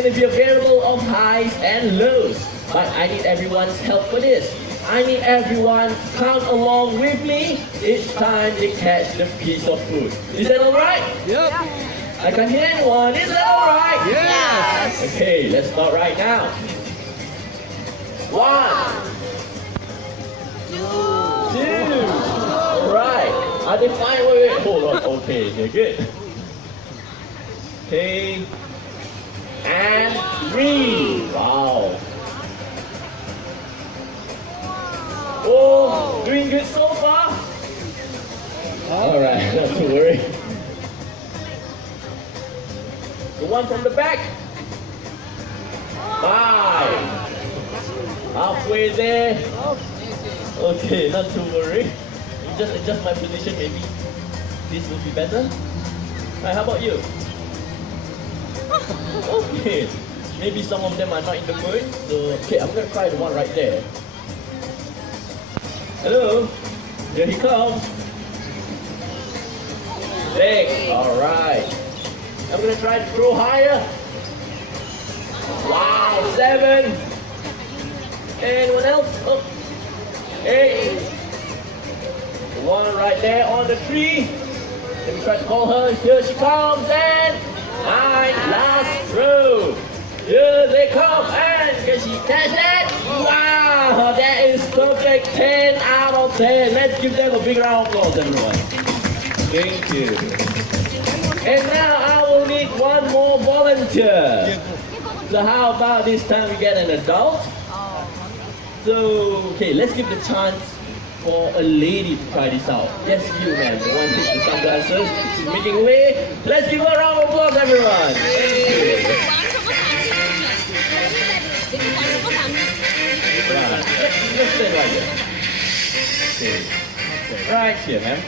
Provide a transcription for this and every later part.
going to be a variable of highs and lows. But I need everyone's help for this. I need everyone count along with me each time they catch the piece of food. Is that alright? Yep. I can hear anyone. Is that alright? Yes. Okay, let's start right now. 1, 2. Alright. Are they fine? Wait. Hold on. Okay, they're good. Okay. And 3. Wow. Oh, doing good so far? Alright, not to worry. The one from the back. 5. Halfway there. Okay, not to worry. You just adjust my position, maybe this will be better. Right, how about you? Okay, maybe some of them are not in the mood. So, okay, I'm gonna try the one right there. Hello, here he comes. 6, alright. I'm gonna try to throw higher. Wow, 7. Anyone else? Oh. 8. The one right there on the tree. Let me try to call her. Here she comes, and 9, last throw. Here they come, and can she catch that? Wow, that is perfect. 10 out of 10. Let's give them a big round of applause, everyone. Thank you. And now I will need one more volunteer. So how about this time we get an adult? So, okay, let's give the chance for a lady to try this out. Yes, you, man. The one with the sunglasses. She's making away. Let's give her a round of applause, everyone. Thank you. Let's stay right here. Okay. Right here, ma'am.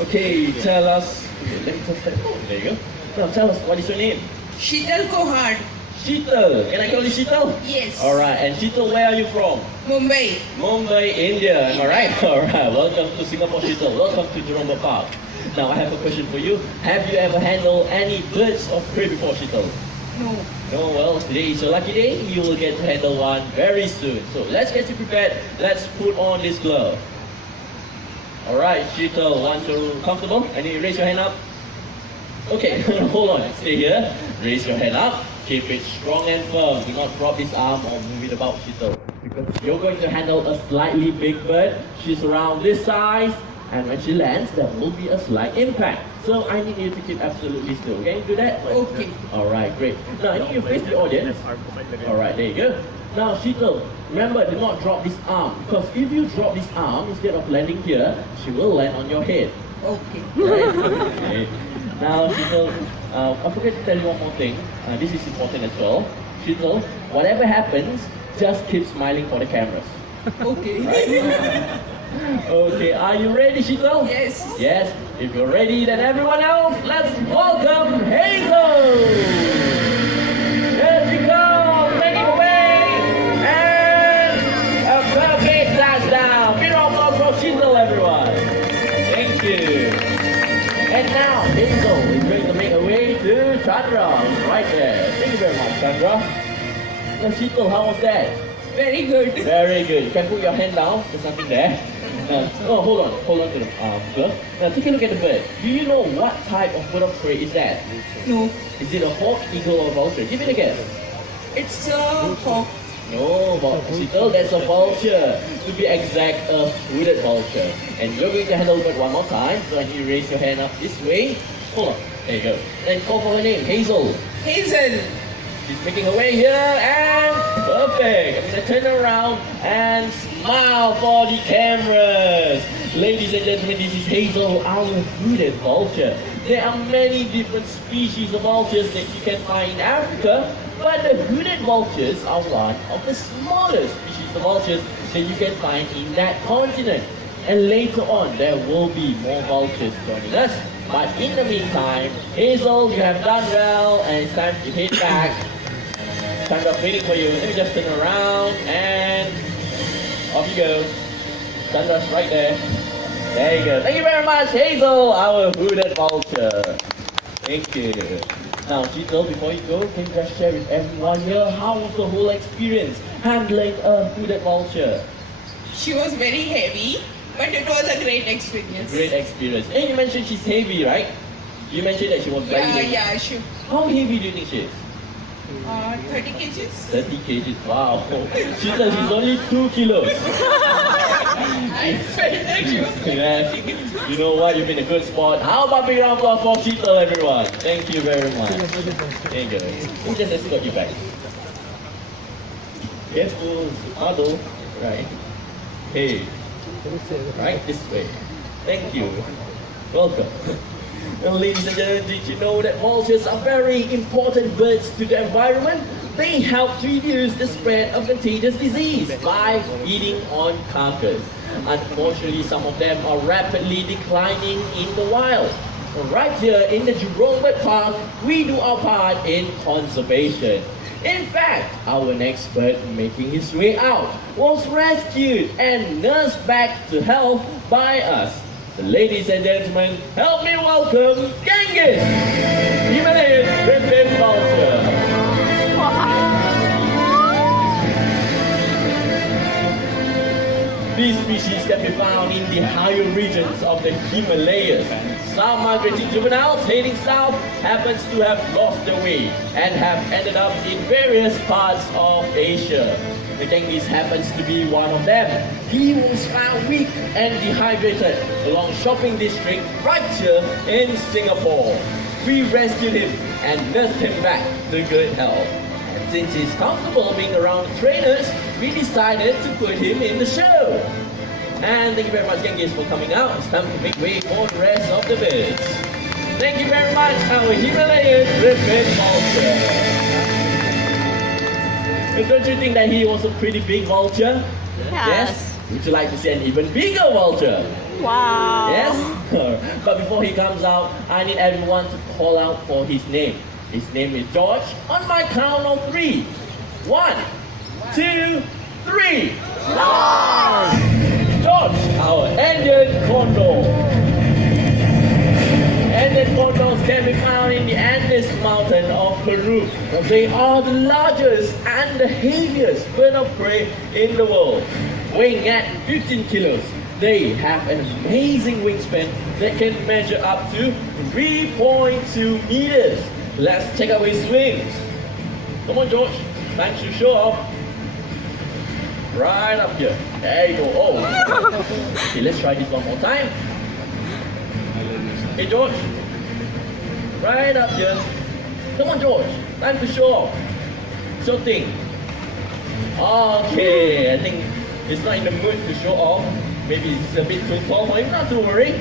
Okay, tell us. Okay, let me just there you go. Now tell us, what is your name? Sheetal Kohad, Sheetal. Can I call you Sheetal? Yes. Alright, and Sheetal, where are you from? Mumbai. Mumbai, India. Am I right? Alright, welcome to Singapore, Sheetal. Welcome to Jurong Park. Now I have a question for you. Have you ever handled any birds of prey before, Sheetal? No. No, well, today is your lucky day. You will get to handle one very soon. So let's get you prepared. Let's put on this glove. Alright, Sheetal, once you're comfortable, I need you to raise your hand up. Okay, hold on, stay here. Raise your hand up. Keep it strong and firm. Do not drop this arm or move it about, Sheetal. Because you're going to handle a slightly big bird. She's around this size. And when she lands, there will be a slight impact. So I need you to keep absolutely still. Can you do that? Okay. Alright, great. Now I need you to face the audience. Alright, there you go. Now Sheetal, remember, do not drop this arm. Because if you drop this arm, instead of landing here, she will land on your head. Okay. Right? Okay. Now Sheetal, I forgot to tell you one more thing. This is important as well. Sheetal, whatever happens, just keep smiling for the cameras. Okay. Right? Okay, are you ready, Sheetal? Yes. Yes. If you're ready, then everyone else, let's welcome Hazel! Here she comes, making away, and a perfect touchdown. Big round of applause for Sheetal, everyone. Thank you. And now, Hazel is going to make her way to Chandra, right there. Thank you very much, Chandra. Now, Sheetal, how was that? Very good. Very good. You can put your hand down. There's nothing there. Hold on to the glove. Now take a look at the bird. Do you know what type of bird of prey is that? No. Is it a hawk, eagle, or vulture? Give it a guess. It's a hawk. No, Sheetal, that's a vulture. To be exact, a hooded vulture. And you're going to handle the bird one more time. So I need you to raise your hand up this way. Hold on. There you go. Then call for her name, Hazel. Hazel. She's making her way here, and perfect. I'm gonna turn around and smile for the cameras. Ladies and gentlemen, this is Hazel, our hooded vulture. There are many different species of vultures that you can find in Africa, but the hooded vultures are one of the smallest species of vultures that you can find in that continent. And later on, there will be more vultures joining us. But in the meantime, Hazel, you have done well, and it's time to head back. Chandra's waiting for you. Let me just turn around, and off you go. Chandra's right there. There you go. Thank you very much, Hazel, our hooded vulture. Thank you. Now, Cheetal, before you go, can you just share with everyone here how was the whole experience handling a hooded vulture? She was very heavy, but it was a great experience. Great experience. And you mentioned she's heavy, right? You mentioned that she was very heavy. Yeah, she. How heavy do you think she is? 30 kgs. 30 kgs, wow. Cheetal, she's only 2 kilos. I felt like she was. Yes. You know what? You've been a good sport. How about big round of applause for Cheetal, everyone? Thank you very much. Thank you. Let me just escort you back. Careful, model. Right. Hey. Right this way. Thank you. Welcome. Well, ladies and gentlemen, did you know that vultures are very important birds to the environment? They help to reduce the spread of contagious disease by feeding on carcass. Unfortunately, some of them are rapidly declining in the wild. Right here in the Jurong Bird Park, we do our part in conservation. In fact, our next bird making his way out was rescued and nursed back to health by us. So ladies and gentlemen, help me welcome Genghis, Himalayan Griffin Vulture. These species can be found in the higher regions of the Himalayas. Some migrating juveniles heading south happens to have lost their way and have ended up in various parts of Asia. The Genghis happens to be one of them. He was found weak and dehydrated along shopping district right here in Singapore. We rescued him and nursed him back to good health. And since he's comfortable being around trainers, we decided to put him in the show. And thank you very much, Genghis, for coming out. It's time to make way for the rest of the birds. Thank you very much, our Himalayan Griffin Vulture. Don't you think that he was a pretty big vulture? Yes. Would you like to see an even bigger vulture? Wow. Yes? But before he comes out, I need everyone to call out for his name. His name is George. On my count of 3. 1, 2, 3. George, our Andean condor. Andean condors can be found in the Andes mountain of Peru. They are the largest and the heaviest bird of prey in the world. Weighing at 15 kilos, they have an amazing wingspan that can measure up to 3.2 meters. Let's check out his wings. Come on, George. Time to show off. Right up here. There you go. Oh. Okay, let's try this one more time. Hey, George. Right up here. Come on, George. Time to show off. Show thing. Okay, I think it's not in the mood to show off. Maybe it's a bit too tall for him. Not to worry.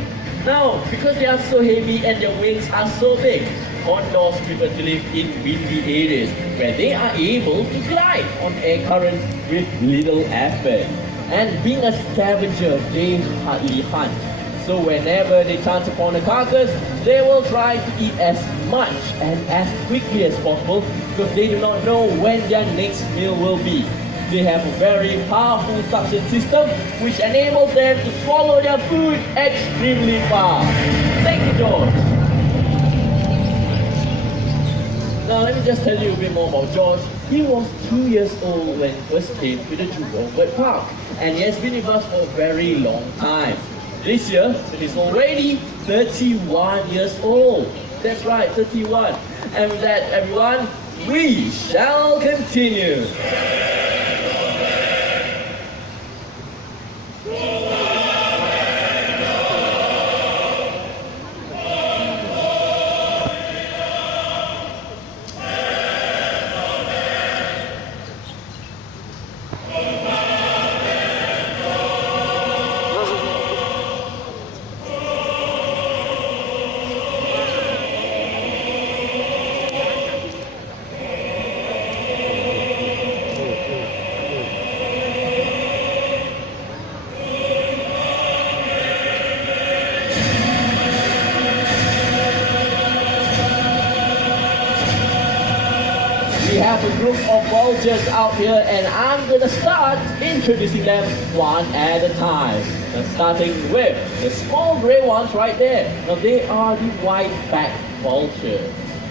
Now, because they are so heavy and their wings are so big, condors prefer to live in windy areas where they are able to glide on air currents with little effort. And being a scavenger, they hardly hunt. So whenever they chance upon a carcass, they will try to eat as much and as quickly as possible because they do not know when their next meal will be. They have a very powerful suction system which enables them to swallow their food extremely fast. Thank you, George. Now let me just tell you a bit more about George. He was 2 years old when he first came to the Jurong Bird Park, and he has been with us for a very long time. This year, he's already 31 years old. That's right, 31. And with that, everyone, we shall continue. We have a group of vultures out here and I'm going to start introducing them one at a time. Starting with the small grey ones right there. Now they are the white-backed vultures.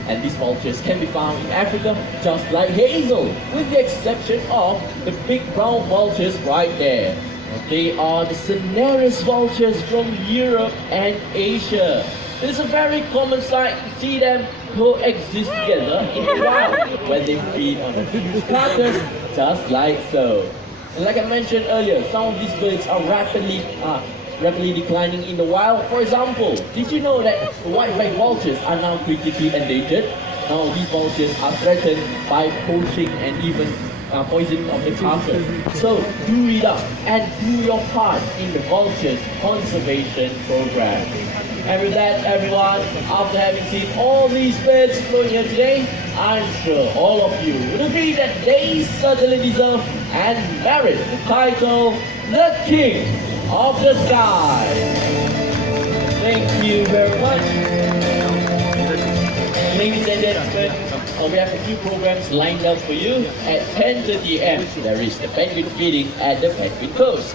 And these vultures can be found in Africa just like hazel, with the exception of the big brown vultures right there. They are the cinereous vultures from Europe and Asia. It's a very common sight to see them coexist together in the wild when they feed on a huge carcass, just like so. And like I mentioned earlier, some of these birds are rapidly declining in the wild. For example, did you know that white-backed vultures are now critically endangered? Now these vultures are threatened by poaching and even poisoning of the carcass. So do read up and do your part in the vultures conservation program. And with that, everyone, after having seen all these birds flown here today, I'm sure all of you would agree that they certainly deserve and merit the title, the King of the Sky. Thank you very much. Ladies and gentlemen, we have a few programs lined up for you. At 10:30 a.m. there is the penguin feeding at the Penguin Coast.